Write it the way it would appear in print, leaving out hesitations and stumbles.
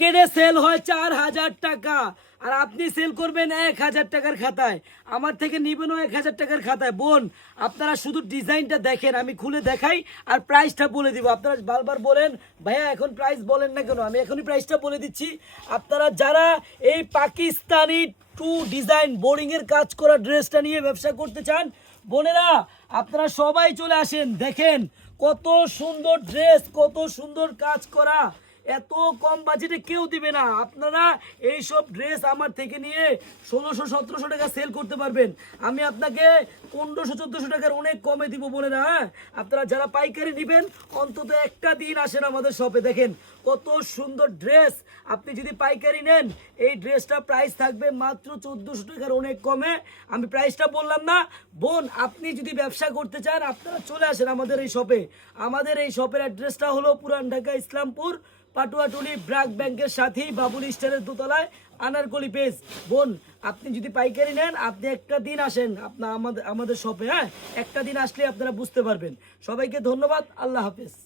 মার্কেটে সেল হয় 4,000 টাকা, আর আপনি সেল করবেন 1,000 টাকার খাতায়, আমার থেকে নিবেনও 1,000 টাকার খাতায়। বোন, আপনারা শুধু ডিজাইনটা দেখেন, আমি খুলে দেখাই আর প্রাইসটা বলে দিব। আপনারা বারবার বলেন ভাইয়া এখন প্রাইস বলেন না কেন, আমি এখনই প্রাইসটা বলে দিচ্ছি। আপনারা যারা এই পাকিস্তানি টু ডিজাইন বোরিংয়ের কাজ করা ড্রেসটা নিয়ে ব্যবসা করতে চান, বোনেরা আপনারা সবাই চলে আসেন। দেখেন কত সুন্দর ড্রেস, কত সুন্দর কাজ করা, এত কম বাজেটে কেউ দিবে না। আপনারা এই সব ড্রেস আমার থেকে নিয়ে 1600-1700 টাকা সেল করতে পারবেন, আমি আপনাকে 1500-1400 টাকার অনেক কমে দিব বলে না। হ্যাঁ, আপনারা যারা পাইকারি নেবেন অন্তত একটা দিন আসেন আমাদের শপে, দেখেন কত সুন্দর ড্রেস। আপনি যদি পাইকারি নেন এই ড্রেসটা প্রাইস থাকবে মাত্র 1400 টাকার অনেক কমে। আমি প্রাইসটা বললাম না। বোন, আপনি যদি ব্যবসা করতে চান আপনারা চলে আসেন আমাদের এই শপে। আমাদের এই শপের অ্যাড্রেসটা হলো পুরান ঢাকা ইসলামপুর, পাটুয়াটুলি ব্র্যাক ব্যাংকের সাথেই বাবুল স্টারের দোতলায়, আনারকলি পেজ। বোন, আপনি যদি পাইকারি নেন আপনি একটা দিন আসেন আপনার আমাদের শপে। হ্যাঁ, একটা দিন আসলে আপনারা বুঝতে পারবেন। সবাইকে ধন্যবাদ, আল্লাহ হাফেজ।